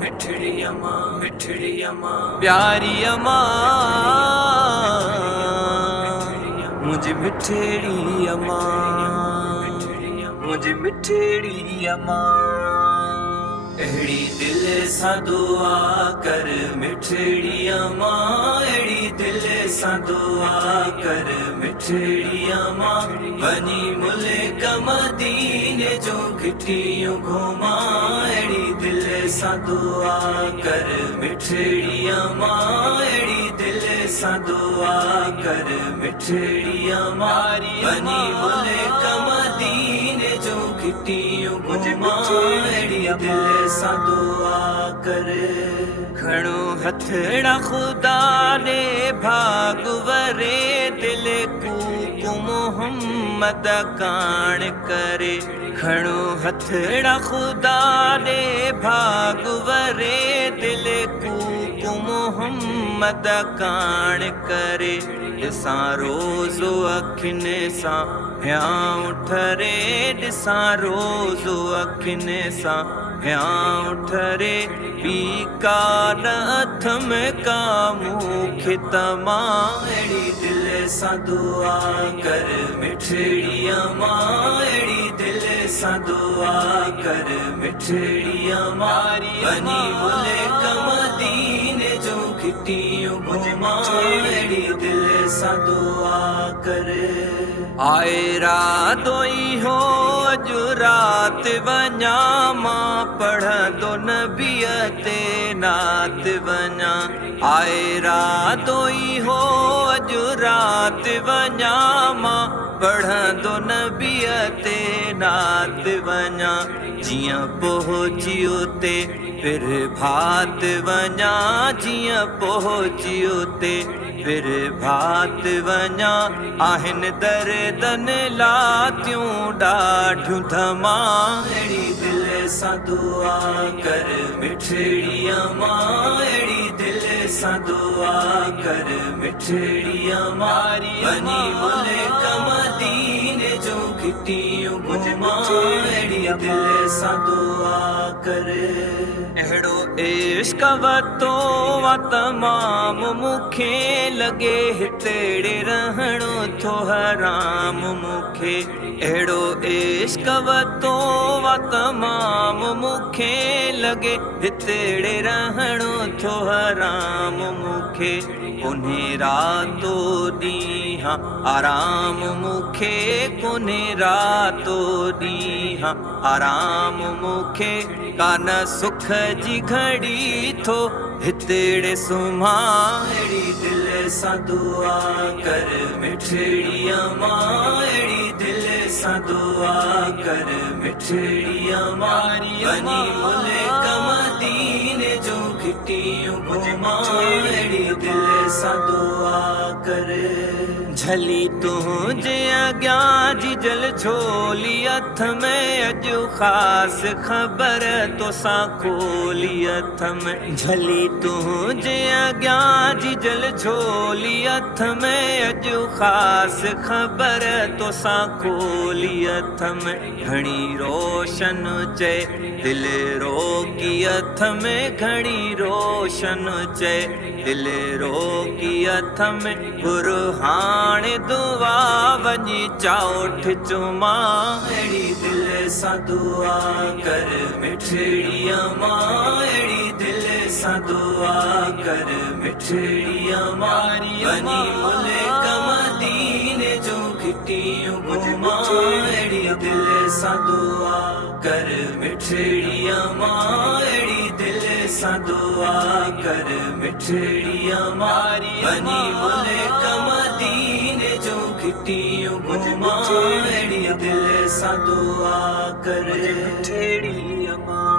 मिठड़ी अम्मा प्यारी अम्मा मुझे मिठड़ी अम्मा मुझे मिठड़ी अम्मा अहिड़ी दिल सां दुआ कर मिठड़ी अम्मा अहिड़ी दिल सां दुआ कर मिठड़ी अम्मा वनी मुल्क मदीने जो घिटियूं घुमा अहिड़ी दिल सां दुआ कर मिठड़ी अम्मा अहिड़ी दिल सां दुआ कर मिठड़ी अम्मा वनी मुल्क मदीने जो घिटियूं घुमा अहिड़ी दिल सां दुआ कर खणो हथड़ा खुदा ने भाग वरे दिल कू मोहम्मद कान करे खणो हथड़ा खुदा ने भाग वरे दिल कू मोहम्मद कान करे ॾिसां रोज़ो अखियुनि सां हियां उठरे ॾिसां रोज़ो अखियुनि सां हियां उठरे पी कान हथ में का मूंखे तमा अहिड़ी दिल सां दुआ कर मिठड़ी अम्मा अहिड़ी दिल सां दुआ कर मिठड़ी अम्मा वनी मुल्क मदीने जो घिटियूं घुमा अहिड़ी दिल सां दुआ कर आए रातोई हो अॼु रात वञा मां पढ़ंदो नबीअ ते नात वञा आए रातोई हो अॼु रात वञा मां पढ़ंदो नबीअ ते नात वञा जियां पहुची उते फिर भात वञा जियां पहुची उते फिर भात वञा आहिनि दर्दन लातियूं ॾाढियूं धमा अहिड़ी दिल सां दुआ कर मिठड़ी अम्मा अहिड़ी दिल सां दुआ कर मिठड़ी अम्मा वनी मुल्क मदीने जो घिटियूं घुमा अहिड़ी दिल सां दुआ कर अहिड़ो इश्क वतो वा तमाम मूंखे लॻे हितेड़े रहणो थो हराम मूंखे अहिड़ो इश्क वतो वा तमाम मूंखे लॻे हितेड़े रहणो थो हराम मूंखे कोन्हे रातो ॾींहं आराम मूंखे कोन्हे रातो ॾींहं आराम मूंखे कान सुख जी घड़ी थो हितेड़े सुम्हा अहिड़ी दिल सां दुआ कर मिठड़ी अम्मा अहिड़ी दिल सां दुआ कर मिठड़ी अम्मा वनी मुल्क मदीने जो घिटियूं घुमा अहिड़ी दिल सां दुआ कर झली तुंहिंजे अॻियां जी जल झोली हथ में अॼु ख़ासि ख़बर तोसां खोली हथ में झली तुंहिंजे अॻियां जी जल झोली हथ में अॼु ख़ासि ख़बर तोसां खोली हथ में घणी रोशन चए दिल रोकी हथ में घणी रोशन चए दिल रोकी हथ में हाणे दुआ वञी चाउठ चुमा अहिड़ी दिल सां दुआ कर मिठड़ी अम्मा अहिड़ी दिल सां दुआ कर मिठड़ी अम्मा वनी मुल्क मदीने जो घिटियूं घुमा अहिड़ी दिल सां दुआ कर मिठड़ी अम्मा अहिड़ी दिल सां दुआ कर मिठड़ी अम्मा वनी मुल्क मदीने जो घिटियूं घुमा अहिड़ी दिल सां दुआ कर मिठड़ी अम्मा।